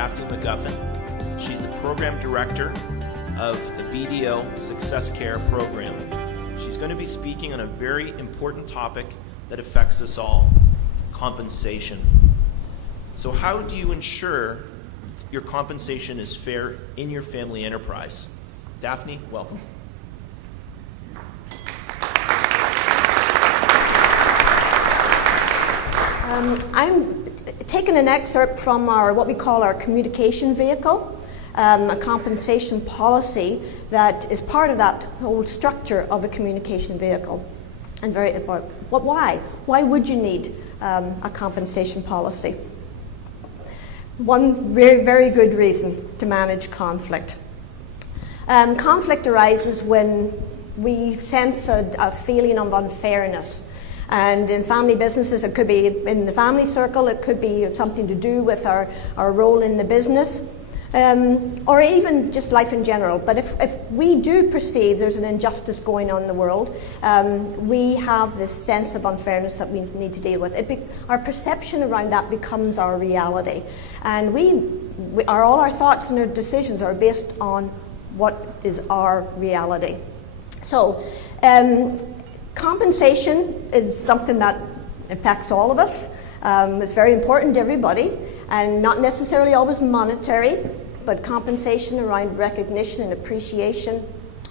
Daphne McGuffin. She's the Program Director of the BDO Success Care Program. She's going to be speaking on a very important topic that affects us all, compensation. So how do you ensure your compensation is fair in your family enterprise? Daphne, welcome. I'm taking an excerpt from what we call our communication vehicle, a compensation policy that is part of that whole structure of a communication vehicle. And very important. But why? Why would you need a compensation policy? One very, very good reason: to manage conflict. Conflict arises when we sense a feeling of unfairness. And in family businesses, it could be in the family circle, it could be something to do with our role in the business, or even just life in general. But if we do perceive there's an injustice going on in the world, we have this sense of unfairness that we need to deal with. Our perception around that becomes our reality. And all our thoughts and our decisions are based on what is our reality. So, compensation is something that affects all of us. It's very important to everybody, and not necessarily always monetary, but compensation around recognition and appreciation,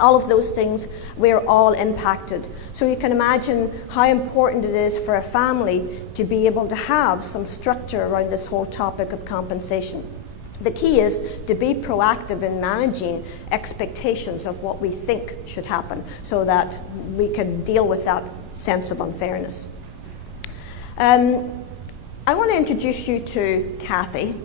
all of those things, we're all impacted. So you can imagine how important it is for a family to be able to have some structure around this whole topic of compensation. The key is to be proactive in managing expectations of what we think should happen so that we can deal with that sense of unfairness. I want to introduce you to Kathy.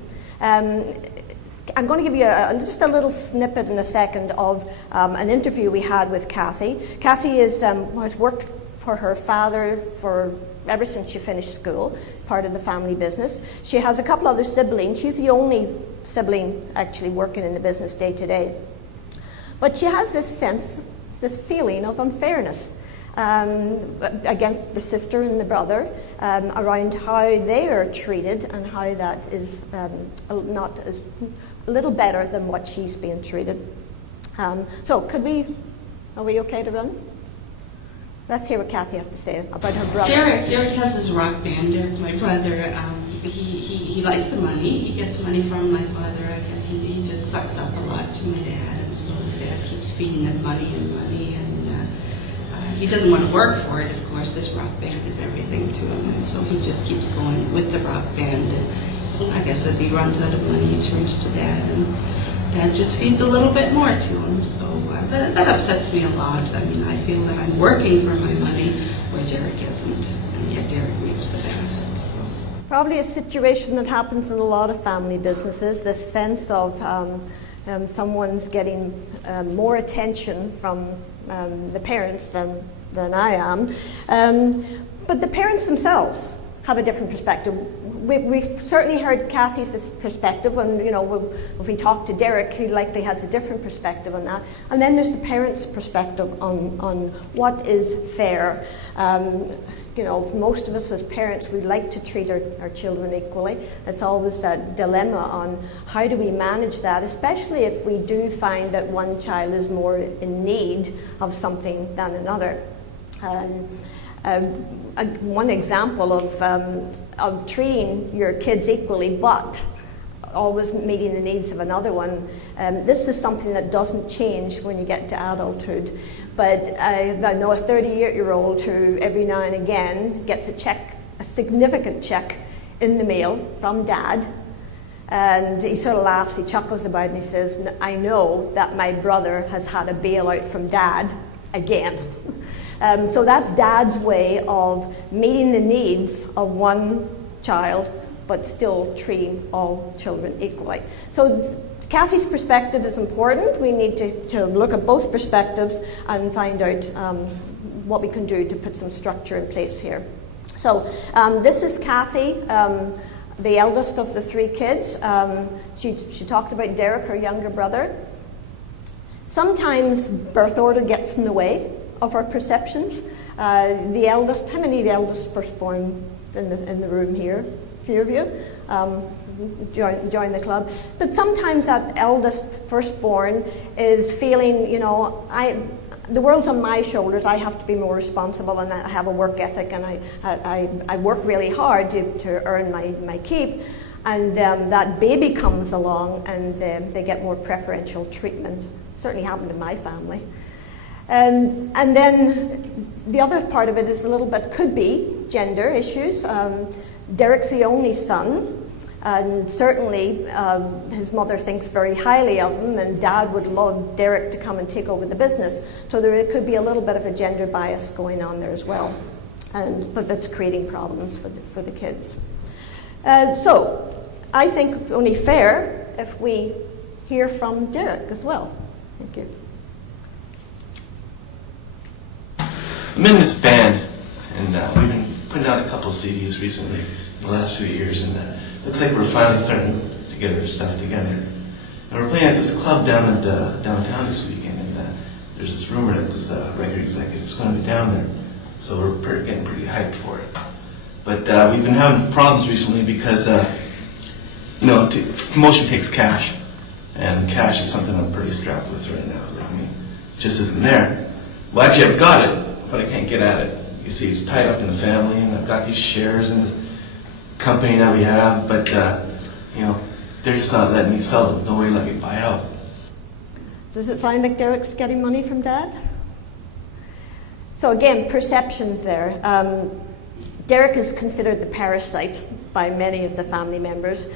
I'm going to give you just a little snippet in a second of an interview we had with Kathy. Kathy has worked for her father ever since she finished school, part of the family business. She has a couple other siblings. She's the only sibling actually working in the business day to day. But she has this feeling of unfairness against the sister and the brother, around how they are treated and how that is a little better than what she's being treated. So are we okay to run? Let's hear what Kathy has to say about her brother. Derek has his rock band. Derek, my brother, he likes the money. He gets money from my father. I guess he just sucks up a lot to my dad, and so Dad keeps feeding him money, and he doesn't want to work for it. Of course, this rock band is everything to him, and so he just keeps going with the rock band. And I guess as he runs out of money, he turns to Dad, and Dad just feeds a little bit more to him. So that upsets me a lot. I mean, I feel that I'm working for my money where Derek isn't, and yet Derek reaps the benefits. So. Probably a situation that happens in a lot of family businesses, this sense of someone's getting more attention from the parents than I am. But the parents themselves have a different perspective. We certainly heard Kathy's perspective, and if we talk to Derek, he likely has a different perspective on that. And then there's the parents' perspective on what is fair. Most of us as parents, we like to treat our children equally. It's always that dilemma on how do we manage that, especially if we do find that one child is more in need of something than another. One example of treating your kids equally, but always meeting the needs of another one. This is something that doesn't change when you get to adulthood. But I know a 38-year-old who every now and again gets a significant check in the mail from Dad. And he sort of laughs, he chuckles about it, and he says, I know that my brother has had a bailout from Dad again. So that's Dad's way of meeting the needs of one child, but still treating all children equally. So Kathy's perspective is important. We need to look at both perspectives and find out what we can do to put some structure in place here. So this is Kathy, the eldest of the three kids. She talked about Derek, her younger brother. Sometimes birth order gets in the way of our perceptions. The eldest, how many of the eldest firstborn in the room here? few of you join the club. But sometimes that eldest firstborn is feeling, the world's on my shoulders. I have to be more responsible, and I have a work ethic, and I work really hard to earn my keep. And that baby comes along, and they get more preferential treatment. Certainly happened in my family. And then the other part of it is could be gender issues. Derek's the only son. And certainly his mother thinks very highly of him, and Dad would love Derek to come and take over the business. So there could be a little bit of a gender bias going on there as well. But that's creating problems for the kids. So I think only fair if we hear from Derek as well. Thank you. I'm in this band, and we've been putting out a couple CDs recently in the last few years, and looks like we're finally starting to get our stuff together. And we're playing at this club downtown this weekend, and there's this rumor that this record executive is going to be down there, so we're getting pretty hyped for it. But we've been having problems recently because, promotion takes cash, and cash is something I'm pretty strapped with right now. Like me, it just isn't there. Well, actually, I've got it, but I can't get at it. You see, it's tied up in the family, and I've got these shares in this company that we have, but they're just not letting me sell them. No way to let me buy out. Does it sound like Derek's getting money from Dad? So again, perceptions there. Derek is considered the parasite by many of the family members.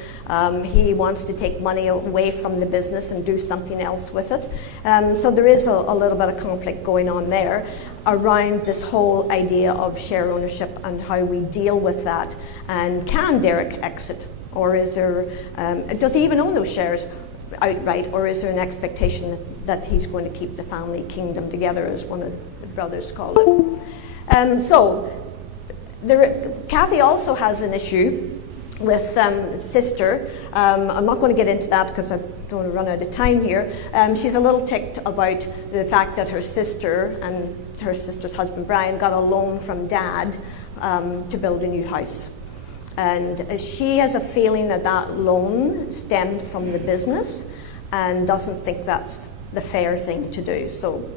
He wants to take money away from the business and do something else with it. So there is a little bit of conflict going on there around this whole idea of share ownership and how we deal with that. And can Derek exit? Or is there, does he even own those shares outright? Or is there an expectation that he's going to keep the family kingdom together, as one of the brothers called it? Kathy also has an issue with sister. I'm not going to get into that because I don't want to run out of time here. She's a little ticked about the fact that her sister and her sister's husband Brian got a loan from Dad to build a new house. And she has a feeling that loan stemmed from the business and doesn't think that's the fair thing to do. So,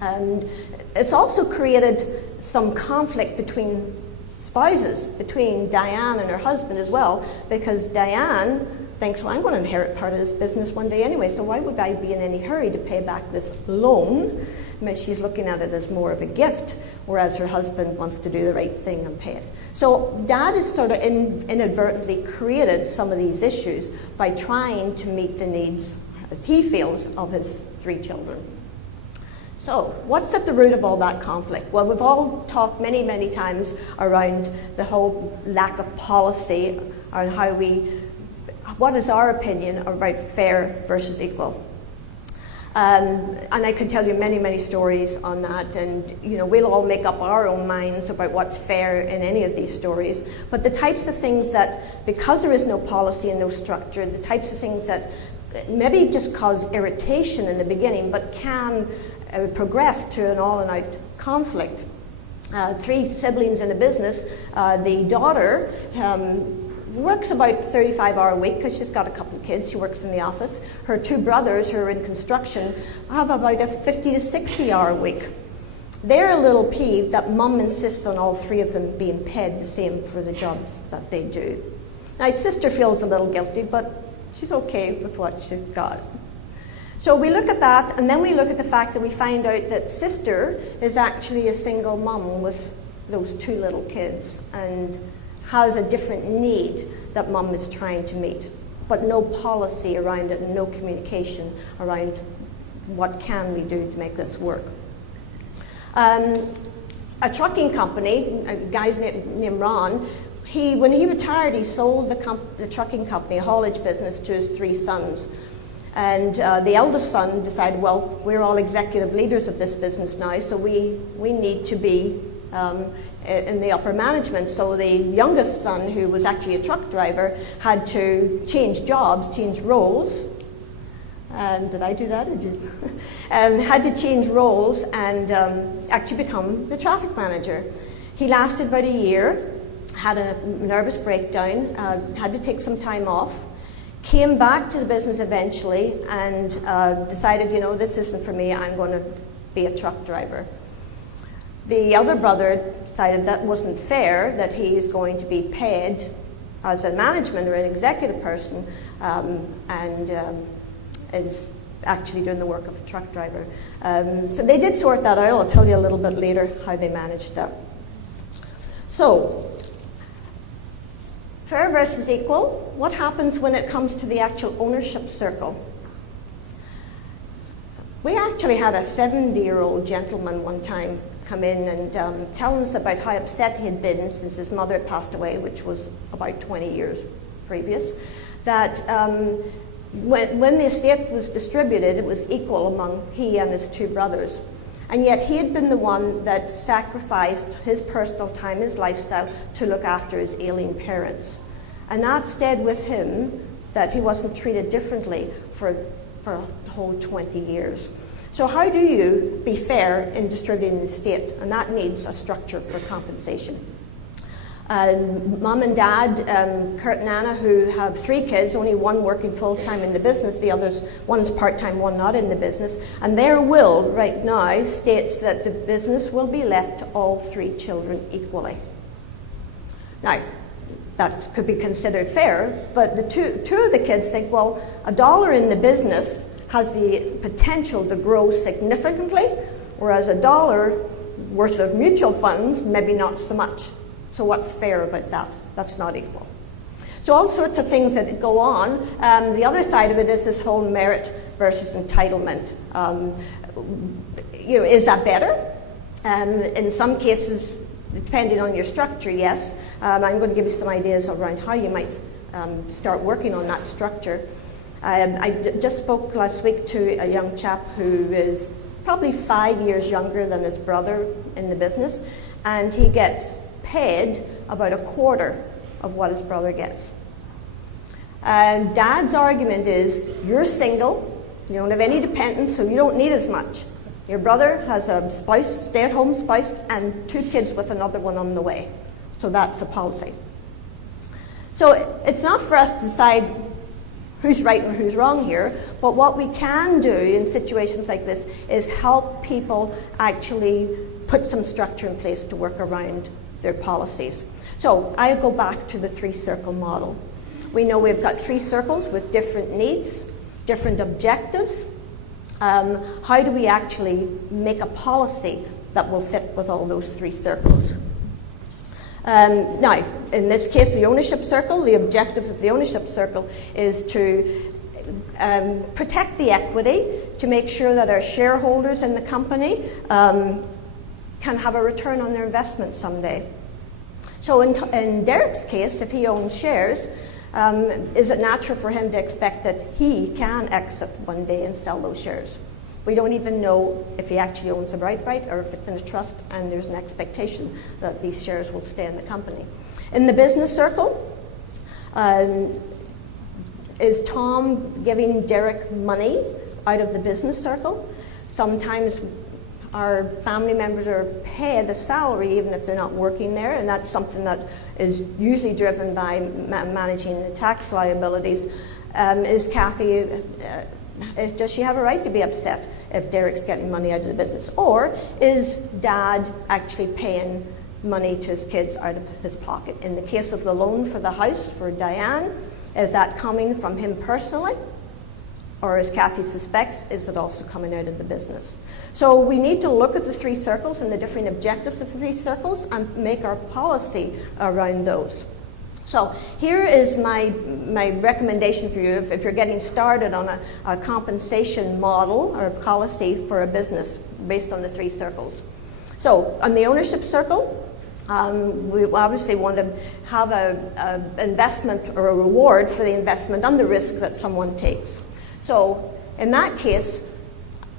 and it's also created some conflict between spouses, between Diane and her husband as well, because Diane thinks, well, I'm going to inherit part of this business one day anyway, so why would I be in any hurry to pay back this loan? I mean, she's looking at it as more of a gift, whereas her husband wants to do the right thing and pay it. So Dad has sort of inadvertently created some of these issues by trying to meet the needs, as he feels, of his 3 children. So, what's at the root of all that conflict? Well, we've all talked many, many times around the whole lack of policy on what is our opinion about fair versus equal. And I could tell you many, many stories on that, and we'll all make up our own minds about what's fair in any of these stories. But the types of things that, because there is no policy and no structure, the types of things that maybe just cause irritation in the beginning, but can progress to an all-out conflict. 3 siblings in a business. The daughter works about 35-hour a week because she's got a couple of kids. She works in the office. Her 2 brothers who are in construction have about a 50 to 60-hour week. They're a little peeved that Mum insists on all 3 of them being paid the same for the jobs that they do. Now, sister feels a little guilty, but she's okay with what she's got. So we look at that, and then we look at the fact that we find out that sister is actually a single mum with those 2 little kids and has a different need that Mum is trying to meet, but no policy around it and no communication around what can we do to make this work. A trucking company, a guy's named Ron, when he retired, he sold the trucking company, a haulage business, to his 3 sons. And the eldest son decided, well, we're all executive leaders of this business now, so we need to be in the upper management. So the youngest son, who was actually a truck driver, had to change jobs, change roles. And did I do that? Or did you? And had to change roles and actually become the traffic manager. He lasted about a year, had a nervous breakdown, had to take some time off, came back to the business eventually and decided, you know, this isn't for me, I'm going to be a truck driver. The other brother decided that wasn't fair, that he is going to be paid as a management or an executive person and is actually doing the work of a truck driver. So they did sort that out. I'll tell you a little bit later how they managed that. So, fair versus equal. What happens when it comes to the actual ownership circle? We actually had a 70-year-old gentleman one time come in and tell us about how upset he had been since his mother had passed away, which was about 20 years previous, that when the estate was distributed, it was equal among he and his two brothers. And yet he had been the one that sacrificed his personal time, his lifestyle, to look after his ailing parents. And that stayed with him, that he wasn't treated differently for a whole 20 years. So how do you be fair in distributing the estate? And that needs a structure for compensation. Mom and Dad, Kurt and Anna, who have 3 kids, only one working full-time in the business, the others, one's part-time, one not in the business, and their will right now states that the business will be left to all 3 children equally. Now, that could be considered fair, but the two of the kids think, well, $1 in the business has the potential to grow significantly, whereas $1 worth of mutual funds, maybe not so much. So what's fair about that? That's not equal. So all sorts of things that go on. The other side of it is this whole merit versus entitlement. Is that better? In some cases, depending on your structure, yes. I'm going to give you some ideas around how you might start working on that structure. I just spoke last week to a young chap who is probably 5 years younger than his brother in the business, and he gets paid about 1/4 of what his brother gets. And Dad's argument is, you're single, you don't have any dependents, so you don't need as much. Your brother has a spouse, stay-at-home spouse, and 2 kids with another one on the way. So that's the policy. So it's not for us to decide who's right or who's wrong here, but what we can do in situations like this is help people actually put some structure in place to work around their policies. So I go back to the 3-circle model. We know we've got 3 circles with different needs, different objectives. How do we actually make a policy that will fit with all those 3 circles? Now, in this case, the ownership circle, the objective of the ownership circle is to protect the equity, to make sure that our shareholders in the company can have a return on their investment someday. So in Derek's case, if he owns shares, is it natural for him to expect that he can exit one day and sell those shares? We don't even know if he actually owns them outright or if it's in a trust and there's an expectation that these shares will stay in the company. In the business circle, is Tom giving Derek money out of the business circle? Sometimes our family members are paid a salary even if they're not working there, and that's something that is usually driven by managing the tax liabilities. Is Kathy, does she have a right to be upset if Derek's getting money out of the business? Or is Dad actually paying money to his kids out of his pocket? In the case of the loan for the house for Diane, is that coming from him personally? Or as Kathy suspects, is it also coming out of the business? So we need to look at the 3 circles and the different objectives of the 3 circles and make our policy around those. So here is my recommendation for you if you're getting started on a compensation model or a policy for a business based on the 3 circles. So on the ownership circle, we obviously want to have an investment or a reward for the investment and the risk that someone takes. So in that case,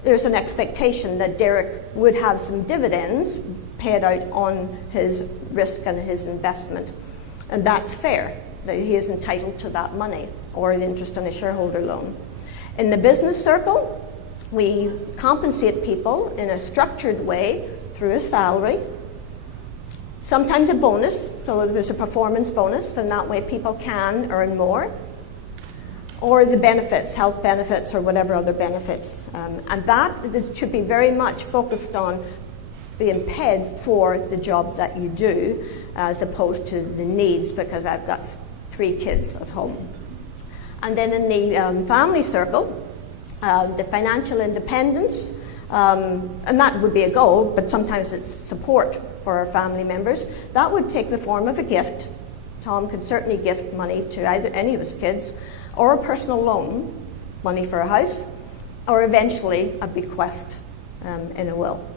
there's an expectation that Derek would have some dividends paid out on his risk and his investment. And that's fair, that he is entitled to that money or an interest on a shareholder loan. In the business circle, we compensate people in a structured way through a salary Sometimes a bonus, so there's a performance bonus, and that way people can earn more. Or the benefits, health benefits or whatever other benefits. And that should be very much focused on being paid for the job that you do as opposed to the needs, because I've got 3 kids at home. And then in the family circle, the financial independence, and that would be a goal, but sometimes it's support for our family members. That would take the form of a gift. Tom could certainly gift money to either any of his kids, or a personal loan, money for a house, or eventually a bequest in a will.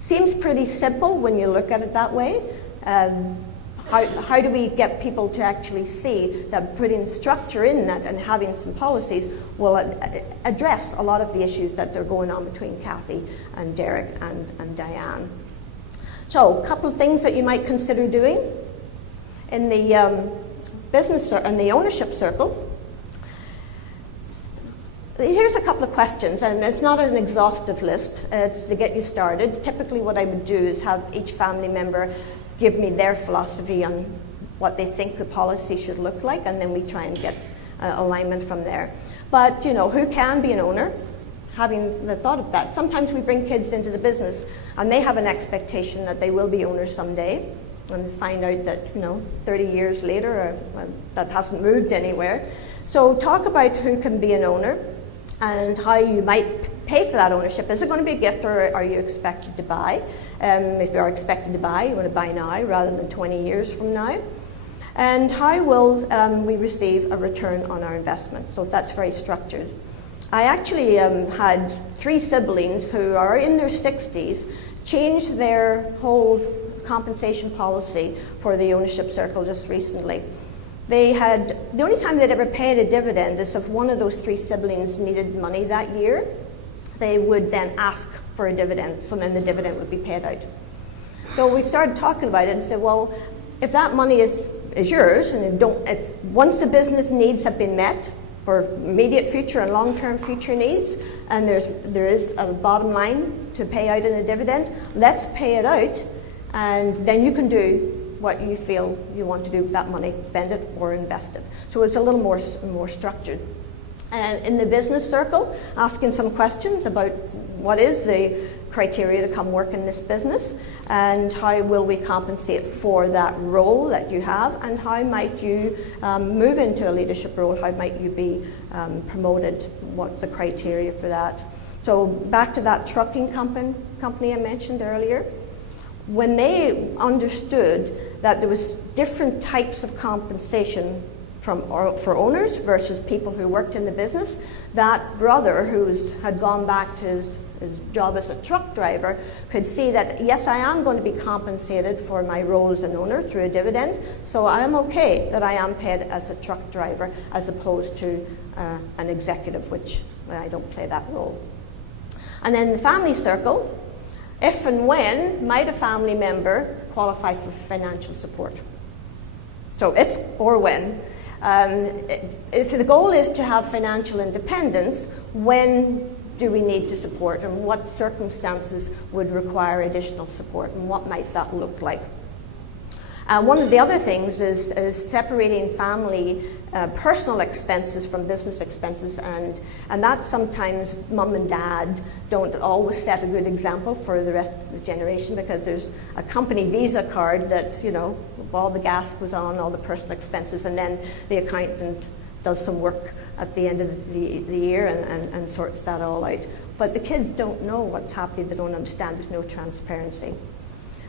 Seems pretty simple when you look at it that way. How do we get people to actually see that putting structure in that and having some policies will address a lot of the issues that are going on between Kathy and Derek and Diane? So, a couple of things that you might consider doing in the business and the ownership circle. Here's a couple of questions, and it's not an exhaustive list. It's to get you started. Typically what I would do is have each family member give me their philosophy on what they think the policy should look like, and then we try and get alignment from there. But, you know, who can be an owner? Having the thought of that. Sometimes we bring kids into the business, and they have an expectation that they will be owners someday, and find out that, you know, 30 years later, that hasn't moved anywhere. So talk about who can be an owner, and how you might pay for that ownership. Is it going to be a gift, or are you expected to buy? If you are expected to buy, you want to buy now rather than 20 years from now. And how will we receive a return on our investment? So that's very structured. I actually had 3 siblings who are in their 60s change their whole compensation policy for the ownership circle just recently. The only time they'd ever paid a dividend is if one of those 3 siblings needed money that year. They would then ask for a dividend, so then the dividend would be paid out. So we started talking about it and said, well, if that money is yours, and once the business needs have been met for immediate future and long-term future needs, and there is a bottom line to pay out in a dividend, let's pay it out, and then you can do what you feel you want to do with that money, spend it or invest it. So it's a little more structured. And in the business circle, asking some questions about what is the criteria to come work in this business, and how will we compensate for that role that you have, and how might you move into a leadership role, how might you be promoted, what's the criteria for that. So back to that trucking company I mentioned earlier. When they understood that there was different types of compensation for owners versus people who worked in the business, that brother who had gone back to his job as a truck driver could see that, yes, I am going to be compensated for my role as an owner through a dividend, so I am okay that I am paid as a truck driver as opposed to an executive, which I don't play that role. And then the family circle, if and when might a family member qualify for financial support? So if or when. So the goal is to have financial independence. When do we need to support, and what circumstances would require additional support, and what might that look like? One of the other things is separating family personal expenses from business expenses, and that sometimes mum and dad don't always set a good example for the rest of the generation, because there's a company Visa card that, you know, all the gas goes on, all the personal expenses, and then the accountant does some work at the end of the year and sorts that all out. But the kids don't know what's happening, they don't understand, there's no transparency.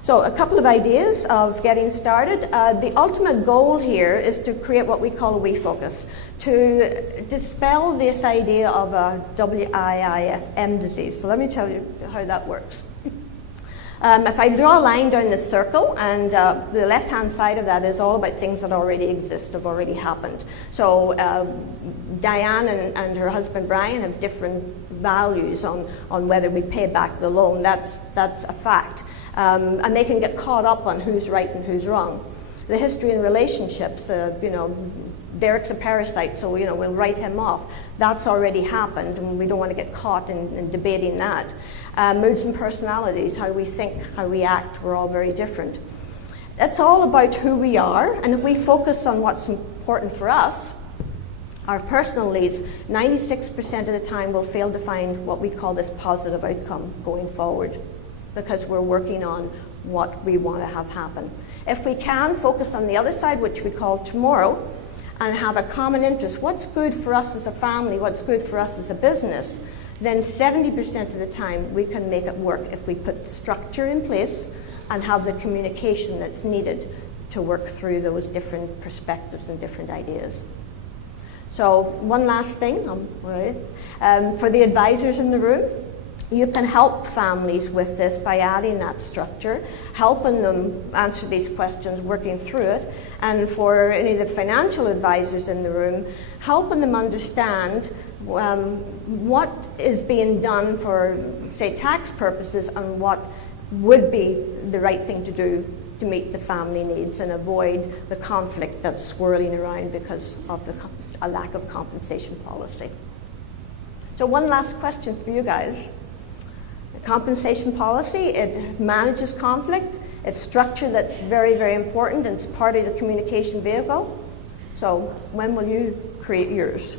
So a couple of ideas of getting started. The ultimate goal here is to create what we call a we focus, to dispel this idea of a WIIFM disease. So let me tell you how that works. If I draw a line down this circle, and the left-hand side of that is all about things that already exist, have already happened. So Diane and her husband Brian have different values on whether we pay back the loan. That's a fact. And they can get caught up on who's right and who's wrong. The history in relationships, you know, Derek's a parasite, so, you know, we'll write him off. That's already happened, and we don't want to get caught in debating that. Moods and personalities, how we think, how we act, we're all very different. It's all about who we are, and if we focus on what's important for us, our personal leads, 96% of the time will fail to find what we call this positive outcome going forward, because we're working on what we want to have happen. If we can focus on the other side, which we call tomorrow, and have a common interest, what's good for us as a family, what's good for us as a business, then 70% of the time we can make it work if we put structure in place and have the communication that's needed to work through those different perspectives and different ideas. So one last thing, for the advisors in the room, you can help families with this by adding that structure, helping them answer these questions, working through it, and for any of the financial advisors in the room, helping them understand what is being done for, say, tax purposes and what would be the right thing to do to meet the family needs and avoid the conflict that's swirling around because of a lack of compensation policy. So one last question for you guys. Compensation policy, it manages conflict. It's structure that's very, very important, and it's part of the communication vehicle. So when will you create yours?